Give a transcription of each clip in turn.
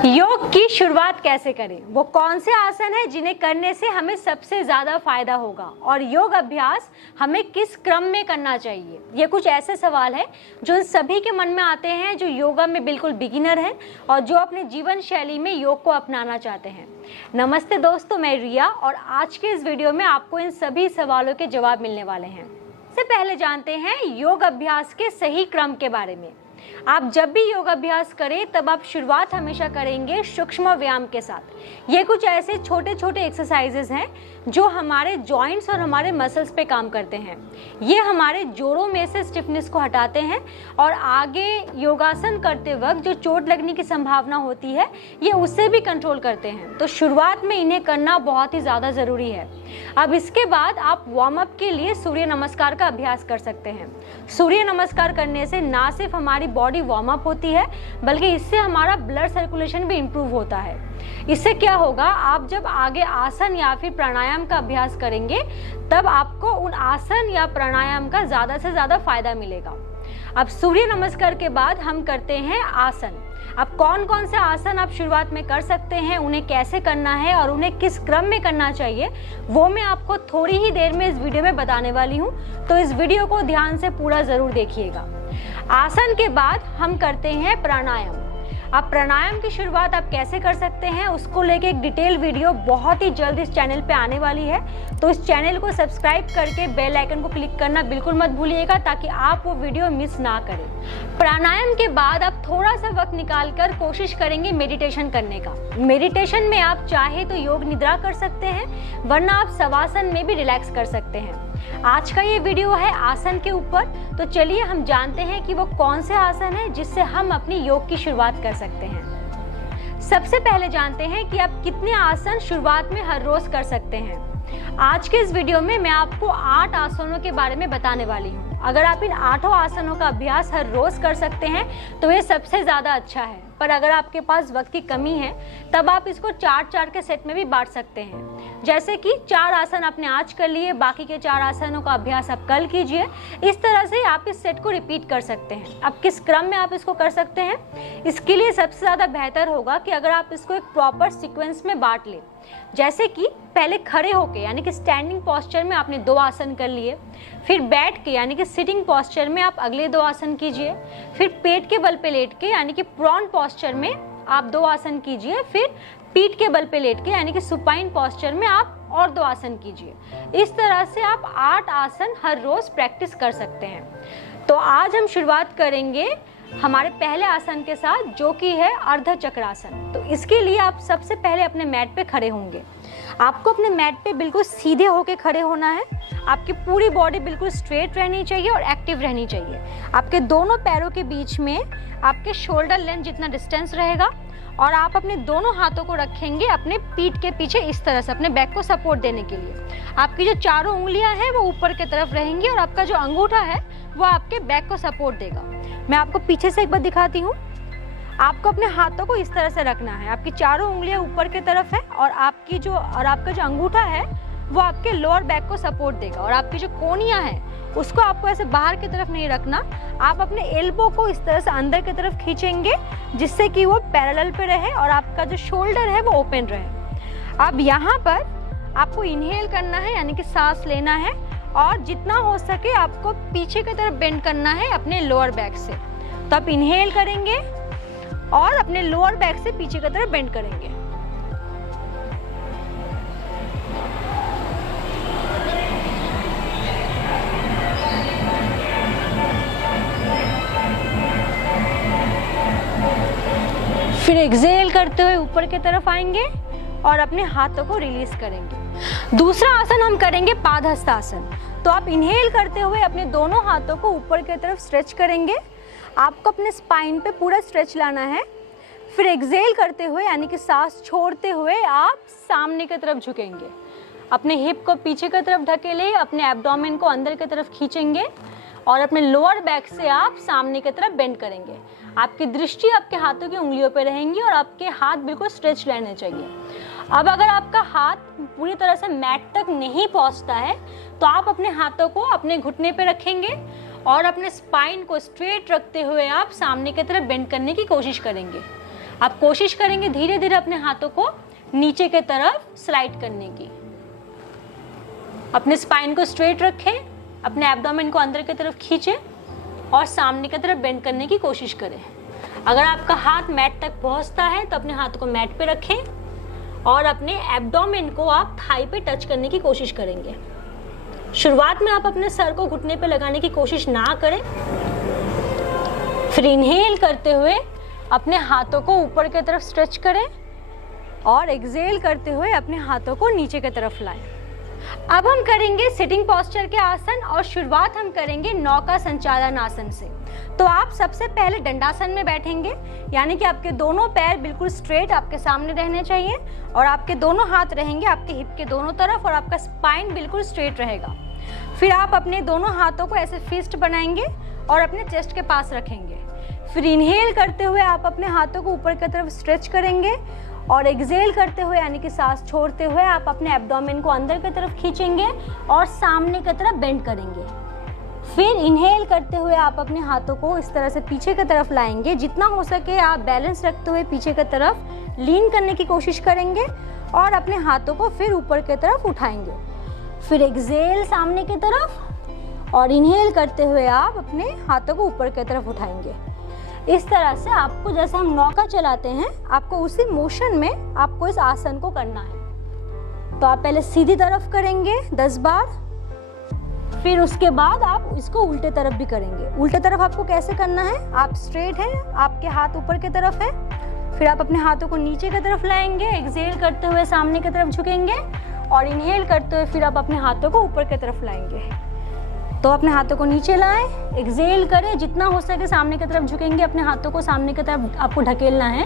योग की शुरुआत कैसे करें, वो कौन से आसन है जिन्हें करने से हमें सबसे ज्यादा फायदा होगा और योग अभ्यास हमें किस क्रम में करना चाहिए। ये कुछ ऐसे सवाल है जो सभी के मन में आते हैं जो योगा में बिल्कुल बिगिनर हैं और जो अपने जीवन शैली में योग को अपनाना चाहते हैं। नमस्ते दोस्तों, मैं रिया और आज के इस वीडियो में आपको इन सभी सवालों के जवाब मिलने वाले हैं। सबसे पहले जानते हैं योग अभ्यास के सही क्रम के बारे में। आप जब भी योग अभ्यास करें तब आप शुरुआत हमेशा करेंगे सूक्ष्म व्यायाम के साथ। ये कुछ ऐसे छोटे छोटे एक्सरसाइजेस हैं जो हमारे जॉइंट्स और हमारे मसल्स पे काम करते हैं। ये हमारे जोड़ों में से स्टिफनेस को हटाते हैं और आगे योगासन करते वक्त जो चोट लगने की संभावना होती है ये उससे भी कंट्रोल करते हैं। तो शुरुआत में इन्हें करना बहुत ही ज़्यादा ज़रूरी है। अब इसके बाद आप वार्म अप के लिए सूर्य नमस्कार का अभ्यास कर सकते हैं। सूर्य नमस्कार करने से ना सिर्फ हमारी बॉडी वार्म अप होती है बल्कि इससे हमारा ब्लड सर्कुलेशन भी इम्प्रूव होता है। इससे क्या होगा, आप जब आगे आसन या फिर प्राणायाम का अभ्यास करेंगे तब आपको उन आसन या प्राणायाम का ज़्यादा से ज़्यादा फायदा मिलेगा। अब सूर्य नमस्कार के बाद हम करते हैं आसन। अब कौन कौन से आसन आप शुरुआत में कर सकते हैं, उन्हें कैसे करना है और उन्हें किस क्रम में करना चाहिए वो मैं आपको थोड़ी ही देर में इस वीडियो में बताने वाली हूँ। तो इस वीडियो को ध्यान से पूरा ज़रूर देखिएगा। आसन के बाद हम करते हैं प्राणायाम। अब प्राणायाम की शुरुआत आप कैसे कर सकते हैं उसको लेके एक डिटेल वीडियो बहुत ही जल्द इस चैनल पे आने वाली है। तो इस चैनल को सब्सक्राइब करके बेल आइकन को क्लिक करना बिल्कुल मत भूलिएगा ताकि आप वो वीडियो मिस ना करें। प्राणायाम के बाद आप थोड़ा सा वक्त निकाल कर कोशिश करेंगे मेडिटेशन करने का। मेडिटेशन में आप चाहे तो योग निद्रा कर सकते हैं वरना आप शवासन में भी रिलैक्स कर सकते हैं। आज का ये वीडियो है आसन के ऊपर, तो चलिए हम जानते हैं कि वो कौन से आसन है जिससे हम अपनी योग की शुरुआत कर सकते हैं। सबसे पहले जानते हैं कि आप कितने आसन शुरुआत में हर रोज कर सकते हैं। आज के इस वीडियो में मैं आपको 8 आसनों के बारे में बताने वाली हूँ। अगर आप इन 8 आसनों का अभ्यास हर रोज कर सकते हैं तो ये सबसे ज्यादा अच्छा है, पर अगर आपके पास वक्त की कमी है तब आप इसको 4-4 के सेट में भी बांट सकते हैं। जैसे कि 4 आसन आपने आज कर लिए, बाकी के 4 आसनों का अभ्यास आप कल कीजिए। इस तरह से आप इस सेट को रिपीट कर सकते हैं। अब किस क्रम में आप इसको कर सकते हैं, इसके लिए सबसे ज़्यादा बेहतर होगा कि अगर आप इसको एक प्रॉपर सीक्वेंस में बांट लें। जैसे कि पहले खड़े होके यानी कि स्टैंडिंग पोस्चर में आपने 2 आसन कर लिए, फिर बैठ के यानी कि सिटिंग पोस्चर में आप अगले 2 आसन कीजिए, फिर पेट के बल पे लेट के यानी कि प्रॉन पोस्चर में आप 2 आसन कीजिए, फिर पीठ के बल पे लेट के यानी कि सुपाइन पोस्चर में आप और 2 आसन कीजिए। इस तरह से आप 8 आसन हर रोज प्रैक्टिस कर सकते हैं। तो आज हम शुरुआत करेंगे हमारे पहले आसन के साथ जो कि है अर्ध चक्रासन। तो इसके लिए आप सबसे पहले अपने मैट पे खड़े होंगे। आपको अपने मैट पे बिल्कुल सीधे होके खड़े होना है। आपकी पूरी बॉडी बिल्कुल स्ट्रेट रहनी चाहिए और एक्टिव रहनी चाहिए। आपके दोनों पैरों के बीच में आपके शोल्डर लेंथ जितना डिस्टेंस रहेगा और आप अपने दोनों हाथों को रखेंगे अपने पीठ के पीछे इस तरह से अपने बैक को सपोर्ट देने के लिए। आपकी जो चारों उंगलियां हैं वो ऊपर की तरफ रहेंगी और आपका जो अंगूठा है वो आपके बैक को सपोर्ट देगा। मैं आपको पीछे से एक बार दिखाती हूँ। आपको अपने हाथों को इस तरह से रखना है। आपकी चारों उंगलियां ऊपर की तरफ है और आपका जो अंगूठा है वो आपके लोअर बैक को सपोर्ट देगा और आपकी जो कोहनियां हैं उसको आपको ऐसे बाहर की तरफ नहीं रखना। आप अपने एल्बो को इस तरह से अंदर की तरफ खींचेंगे जिससे कि वो पैरेलल पे रहे और आपका जो शोल्डर है वो ओपन रहे। अब यहाँ पर आपको इनहेल करना है यानी कि सांस लेना है और जितना हो सके आपको पीछे की तरफ बेंड करना है अपने लोअर बैक से। तो आप इनहेल करेंगे और अपने लोअर बैक से पीछे की तरफ बेंड करेंगे। फिर एक्सहेल करते हुए ऊपर की तरफ आएंगे और अपने हाथों को रिलीज करेंगे। दूसरा आसन हम करेंगे पादहस्तासन। तो आप इनहेल करते हुए अपने दोनों हाथों को ऊपर की तरफ स्ट्रेच करेंगे। आपको अपने स्पाइन पे पूरा स्ट्रेच लाना है। फिर एक्सहेल करते हुए यानी कि सांस छोड़ते हुए आप सामने की तरफ झुकेंगे। अपने हिप को पीछे की तरफ ढकेले, अपने एब्डोमेन को अंदर की तरफ खींचेंगे और अपने लोअर बैक से आप सामने की तरफ बेंड करेंगे। आपकी दृष्टि आपके हाथों की उंगलियों पर रहेंगी और आपके हाथ बिल्कुल स्ट्रेच रहने चाहिए। अब अगर आपका हाथ पूरी तरह से मैट तक नहीं पहुंचता है तो आप अपने हाथों को अपने घुटने पे रखेंगे और अपने स्पाइन को स्ट्रेट रखते हुए आप सामने की तरफ बेंड करने की कोशिश करेंगे। आप कोशिश करेंगे धीरे धीरे अपने हाथों को नीचे की तरफ स्लाइड करने की। अपने स्पाइन को स्ट्रेट रखें, अपने एब्डोमेन को अंदर की तरफ खींचें और सामने की तरफ बेंड करने की कोशिश करें। अगर आपका हाथ मैट तक पहुंचता है तो अपने हाथों को मैट पे रखें और अपने एब्डोमेन को आप थाई पे टच करने की कोशिश करेंगे। शुरुआत में आप अपने सर को घुटने पे लगाने की कोशिश ना करें। फिर इनहेल करते हुए अपने हाथों को ऊपर की तरफ स्ट्रेच करें और एक्सहेल करते हुए अपने हाथों को नीचे की तरफ लाएं। अब हम करेंगे सिटिंग पोस्चर के आसन और शुरुआत हम करेंगे नौका संचालन आसन से। तो आप सबसे पहले दंडासन में बैठेंगे, यानी कि आपके दोनों पैर बिल्कुल स्ट्रेट आपके सामने रहने चाहिए और आपके दोनों हाथ रहेंगे आपके हिप के दोनों तरफ और आपका स्पाइन बिल्कुल स्ट्रेट रहेगा। फिर आप अपने दोनों हाथों को ऐसे फिस्ट बनाएंगे और अपने चेस्ट के पास रखेंगे। फिर इनहेल करते हुए आप अपने हाथों को ऊपर की तरफ स्ट्रेच करेंगे और एक्सहेल करते हुए यानी कि सांस छोड़ते हुए आप अपने एब्डोमेन को अंदर की तरफ खींचेंगे और सामने की तरफ बेंड करेंगे। फिर इनहेल करते हुए आप अपने हाथों को इस तरह से पीछे की तरफ लाएंगे। जितना हो सके आप बैलेंस रखते हुए पीछे की तरफ लीन करने की कोशिश करेंगे और अपने हाथों को फिर ऊपर की तरफ उठाएंगे। फिर एक्सहेल सामने की तरफ और इनहेल करते हुए आप अपने हाथों को ऊपर की तरफ उठाएंगे। इस तरह से आपको जैसे हम नौका चलाते हैं आपको उसी मोशन में आपको इस आसन को करना है। तो आप पहले सीधी तरफ करेंगे 10 बार, फिर उसके बाद आप इसको उल्टे तरफ भी करेंगे। उल्टे तरफ आपको कैसे करना है, आप स्ट्रेट हैं, आपके हाथ ऊपर की तरफ है, फिर आप अपने हाथों को नीचे की तरफ लाएंगे, एक्सहेल करते हुए सामने की तरफ झुकेंगे और इनहेल करते हुए फिर आप अपने हाथों को ऊपर की तरफ लाएंगे। तो अपने हाथों को नीचे लाएं, एक्सहेल करें, जितना हो सके सामने की तरफ झुकेंगे, अपने हाथों को सामने की तरफ आपको ढकेलना है।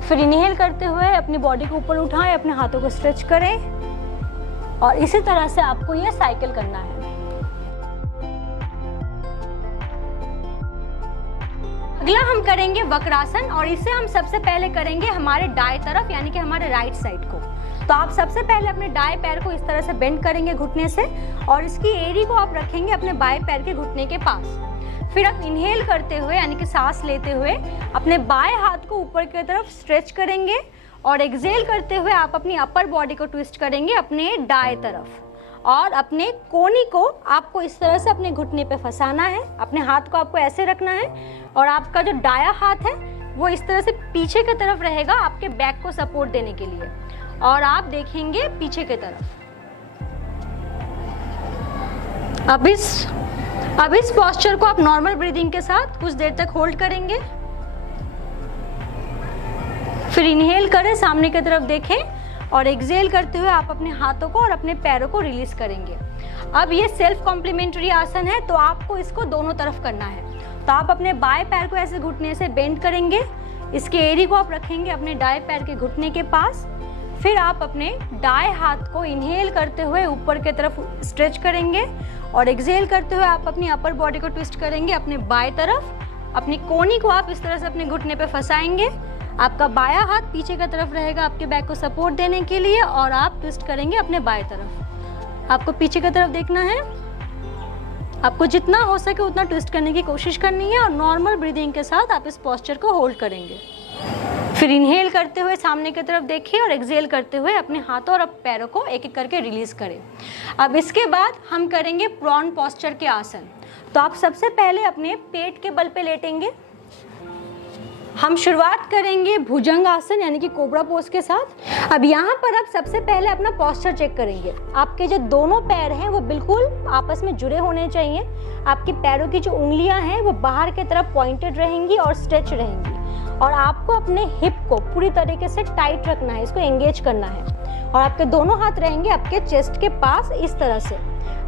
फिर इनहेल करते हुए अपनी बॉडी को ऊपर उठाएं, अपने हाथों को स्ट्रेच करें और इसी तरह से आपको ये साइकिल करना है। अगला हम करेंगे वक्रासन और इसे हम सबसे पहले करेंगे हमारे दाएं तरफ यानी कि हमारे राइट साइड को। तो आप सबसे पहले अपने दाएं पैर को इस तरह से बेंड करेंगे घुटने से और इसकी एड़ी को आप रखेंगे अपने बाएं पैर के घुटने के पास। फिर आप इनहेल करते हुए यानी कि सांस लेते हुए अपने बाएं हाथ को ऊपर की तरफ स्ट्रेच करेंगे और एक्सहेल करते हुए आप अपनी अपर बॉडी को ट्विस्ट करेंगे अपने दाएं तरफ और अपने कोहनी को आपको इस तरह से अपने घुटने पे फंसाना है। अपने हाथ को आपको ऐसे रखना है और आपका जो दायां हाथ है वो इस तरह से पीछे की तरफ रहेगा आपके बैक को सपोर्ट देने के लिए और आप देखेंगे पीछे की तरफ। अब इस पोस्चर को आप नॉर्मल ब्रीदिंग के साथ कुछ देर तक होल्ड करेंगे। फिर इनहेल करें, सामने की तरफ देखें और एक्सहेल करते हुए आप अपने हाथों को और अपने पैरों को रिलीज करेंगे। अब ये सेल्फ कॉम्प्लीमेंट्री आसन है तो आपको इसको दोनों तरफ करना है। तो आप अपने बाएं पैर को ऐसे घुटने से बेंड करेंगे, इसके एड़ी को आप रखेंगे अपने दाएं पैर के घुटने के पास। फिर आप अपने दाएं हाथ को इनहेल करते हुए ऊपर की तरफ स्ट्रेच करेंगे और एक्सहेल करते हुए आप अपनी अपर बॉडी को ट्विस्ट करेंगे अपने बाएं तरफ। अपनी कोहनी को आप इस तरह से अपने घुटने पे फंसाएंगे। आपका बायां हाथ पीछे की तरफ रहेगा आपके बैक को सपोर्ट देने के लिए और आप ट्विस्ट करेंगे अपने बाएं तरफ। आपको पीछे की तरफ देखना है, आपको जितना हो सके उतना ट्विस्ट करने की कोशिश करनी है और नॉर्मल ब्रीदिंग के साथ आप इस पोस्चर को होल्ड करेंगे। फिर इनहेल करते हुए सामने की तरफ देखिए और एक्सहेल करते हुए अपने हाथों और पैरों को एक एक करके रिलीज करें। अब इसके बाद हम करेंगे प्रॉन पोस्चर के आसन। तो आप सबसे पहले अपने पेट के बल पे लेटेंगे। हम शुरुआत करेंगे भुजंग आसन यानी कि कोबरा पोज के साथ। अब यहाँ पर आप सबसे पहले अपना पोस्चर चेक करेंगे। आपके जो दोनों पैर हैं वो बिल्कुल आपस में जुड़े होने चाहिए। आपके पैरों की जो उंगलियां हैं वो बाहर की तरफ पॉइंटेड रहेंगी और स्ट्रेच रहेंगी और आपको अपने हिप को पूरी तरीके से टाइट रखना है, इसको एंगेज करना है और आपके दोनों हाथ रहेंगे आपके चेस्ट के पास इस तरह से।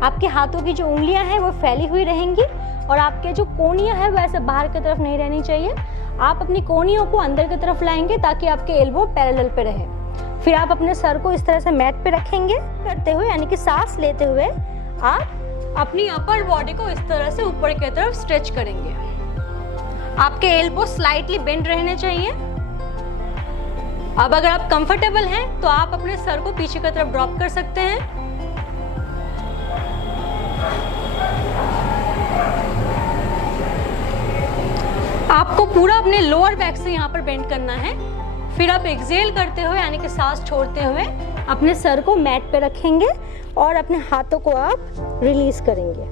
आपके हाथों की जो उंगलियां हैं वो फैली हुई रहेंगी और आपके जो कोहनियां हैं वो ऐसे बाहर की तरफ नहीं रहनी चाहिए। आप अपनी कोहनियों को अंदर की तरफ लाएंगे ताकि आपके एल्बो पैरेलल पे रहे। फिर आप अपने सर को इस तरह से मैट पे रखेंगे करते हुए यानी कि सांस लेते हुए आप अपनी अपर बॉडी को इस तरह से ऊपर की तरफ स्ट्रेच करेंगे। आपके एल्बो स्लाइटली बेंड रहने चाहिए। अब अगर आप कंफर्टेबल हैं तो आप अपने सर को पीछे की तरफ ड्रॉप कर सकते हैं। आपको पूरा अपने लोअर बैक से यहाँ पर बेंड करना है। फिर आप एक्सेल करते हुए यानी कि सांस छोड़ते हुए अपने सर को मैट पे रखेंगे और अपने हाथों को आप रिलीज करेंगे।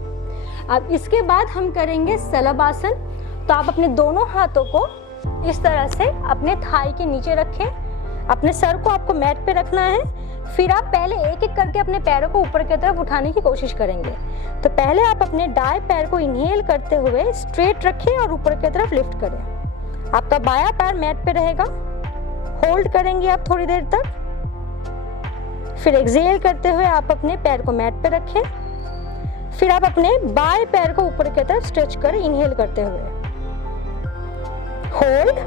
अब इसके बाद हम करेंगे शलभ आसन। तो आप अपने दोनों हाथों को इस तरह से अपने थाई के नीचे रखें। अपने सर को आपको मैट पे रखना है। फिर आप पहले एक एक करके अपने पैरों को ऊपर की तरफ उठाने की कोशिश करेंगे। तो पहले आप अपने दाएं पैर को इनहेल करते हुए स्ट्रेट रखें और ऊपर की तरफ लिफ्ट करें। आपका बायां पैर मैट पे रहेगा। होल्ड करेंगे आप थोड़ी देर तक। फिर एक्सेल करते हुए आप अपने पैर को मैट पे रखें। फिर आप अपने बाएं पैर को ऊपर की तरफ स्ट्रेच करें इनहेल करते हुए। होल्ड,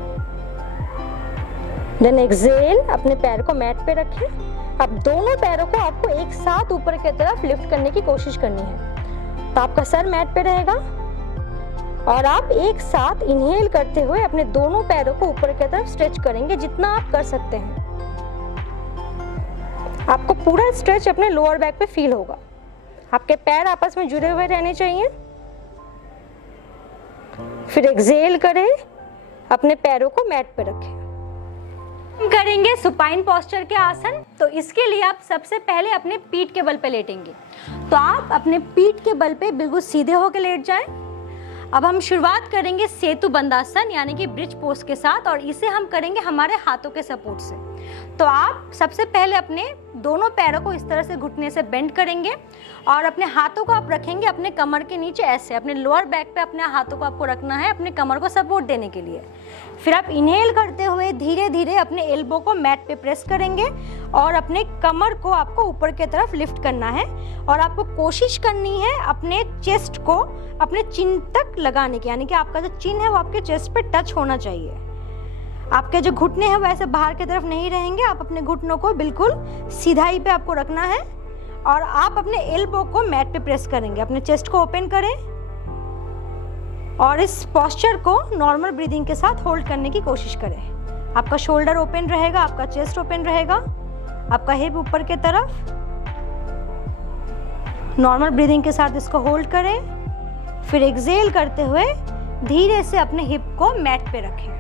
देन एक्सेल, अपने पैर को मैट पे रखें। अब दोनों पैरों को आपको एक साथ ऊपर की तरफ लिफ्ट करने की कोशिश करनी है। तो आपका सर मैट पे रहेगा और आप एक साथ इनहेल करते हुए अपने दोनों पैरों को ऊपर की तरफ स्ट्रेच करेंगे जितना आप कर सकते हैं। आपको पूरा स्ट्रेच अपने लोअर बैक पे फील होगा। आपके पैर आपस में जुड़े हुए रहने चाहिए। फिर एक्सेल करें, अपने पैरों को मैट पे रखें। हम करेंगे सुपाइन पोस्चर के आसन। तो इसके लिए आप सबसे पहले अपने पीठ के बल पे लेटेंगे। तो आप अपने पीठ के बल पे बिल्कुल सीधे होकर लेट जाएं। अब हम शुरुआत करेंगे सेतु बंदासन यानी कि ब्रिज पोज के साथ, और इसे हम करेंगे हमारे हाथों के सपोर्ट से। तो आप सबसे पहले अपने दोनों पैरों को इस तरह से घुटने से बेंड करेंगे और अपने हाथों को आप रखेंगे अपने कमर के नीचे ऐसे। अपने लोअर बैक पे अपने हाथों को आपको रखना है अपने कमर को सपोर्ट देने के लिए। फिर आप इनहेल करते हुए धीरे धीरे अपने एल्बो को मैट पे प्रेस करेंगे और अपने कमर को आपको ऊपर की तरफ लिफ्ट करना है और आपको कोशिश करनी है अपने चेस्ट को अपने चिन तक लगाने की, यानी कि आपका जो चिन है वो आपके चेस्ट पे टच होना चाहिए। आपके जो घुटने हैं वो ऐसे बाहर की तरफ नहीं रहेंगे। आप अपने घुटनों को बिल्कुल सीधाई पे आपको रखना है और आप अपने एल्बो को मैट पे प्रेस करेंगे। अपने चेस्ट को ओपन करें और इस पोस्चर को नॉर्मल ब्रीदिंग के साथ होल्ड करने की कोशिश करें। आपका शोल्डर ओपन रहेगा, आपका चेस्ट ओपन रहेगा, आपका हिप ऊपर की तरफ। नॉर्मल ब्रीदिंग के साथ इसको होल्ड करें। फिर एक्सेल करते हुए धीरे से अपने हिप को मैट पे रखें।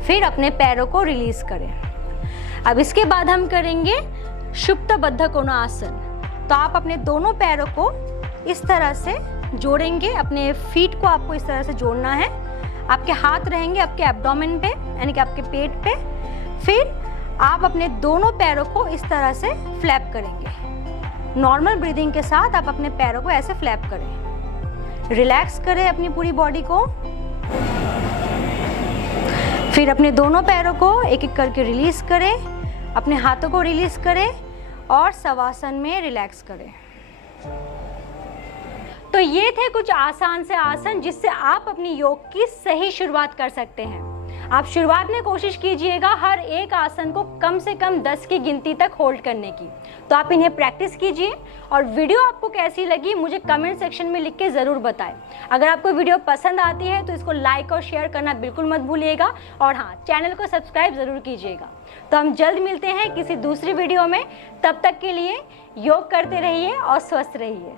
फिर अपने पैरों को रिलीज करें। अब इसके बाद हम करेंगे शुप्त बद्ध कोणासन। तो आप अपने दोनों पैरों को इस तरह से जोड़ेंगे। अपने फीट को आपको इस तरह से जोड़ना है। आपके हाथ रहेंगे आपके एब्डोमेन पे यानी कि आपके पेट पे। फिर आप अपने दोनों पैरों को इस तरह से फ्लैप करेंगे। नॉर्मल ब्रीदिंग के साथ आप अपने पैरों को ऐसे फ्लैप करें। रिलैक्स करें अपनी पूरी बॉडी को। फिर अपने दोनों पैरों को एक एक करके रिलीज करें। अपने हाथों को रिलीज करें और शवासन में रिलैक्स करें। तो ये थे कुछ आसान से आसन जिससे आप अपनी योग की सही शुरुआत कर सकते हैं। आप शुरुआत में कोशिश कीजिएगा हर एक आसन को कम से कम 10 की गिनती तक होल्ड करने की। तो आप इन्हें प्रैक्टिस कीजिए और वीडियो आपको कैसी लगी मुझे कमेंट सेक्शन में लिख के ज़रूर बताएं। अगर आपको वीडियो पसंद आती है तो इसको लाइक और शेयर करना बिल्कुल मत भूलिएगा और हाँ, चैनल को सब्सक्राइब ज़रूर कीजिएगा। तो हम जल्द मिलते हैं किसी दूसरी वीडियो में। तब तक के लिए योग करते रहिए और स्वस्थ रहिए।